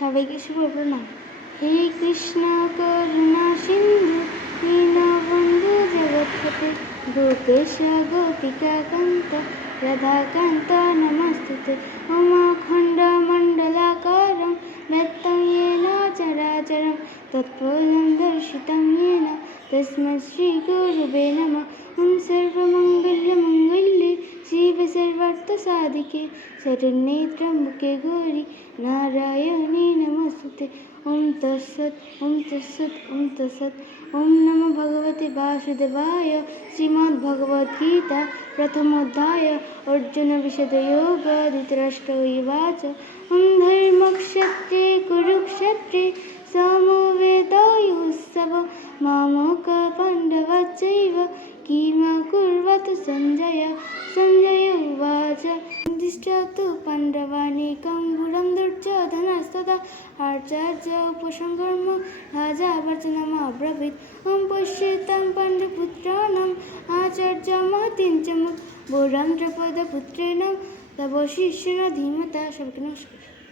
সবাইকে শুভ প্রণাম। হে কৃষ্ণ করুণা সিন্ধু দীনবন্ধু জগৎপতে গোপেশ গোপিকা কান্ত রাধাকান্ত নমস্তুতে। উমাখণ্ড মণ্ডলাকারং ব্যক্तं येन চরাচরং তৎফলং দর্শিतं येन তস্मै শ্রী গুরবে নমঃ। ওম সর্বমঙ্গলমঙ্গলে শিবে সর্বার্থসাধিকে শরণ্যে ত্র্যম্বকে গৌরি নারায়ণী নমস্তুতে। ওম তৎসৎ ওম তৎসৎ ওম তৎসৎ। ওম নমো ভগবতে বাসুদেবায়। শ্রীমদ্ভগবদ্গীতা প্রথম অধ্যায় অর্জুন বিষদয়োগ ধৃতরাষ্ট্র উবাচ। ওম ধর্মক্ষেত্রে কুরুক্ষেত্রে সমবেতয়োৎসব মামক পাণ্ডবশ্চৈব কিমকুর্वत সঞ্জয়। সঞ্জয় উবাচ দৃष्ट्वा तु पाण्डवानीकं गुढं दुर्योधनस्तदा आचार्य उपसंहर्म राजा वचनमब्रवीत्। ओं पश्यतां पाण्डुपुत्राणाम् आचार्य महतीं च बुरां द्रौपदपुत्रेण तव शिष्येण धीमता। सबके नमस्कार।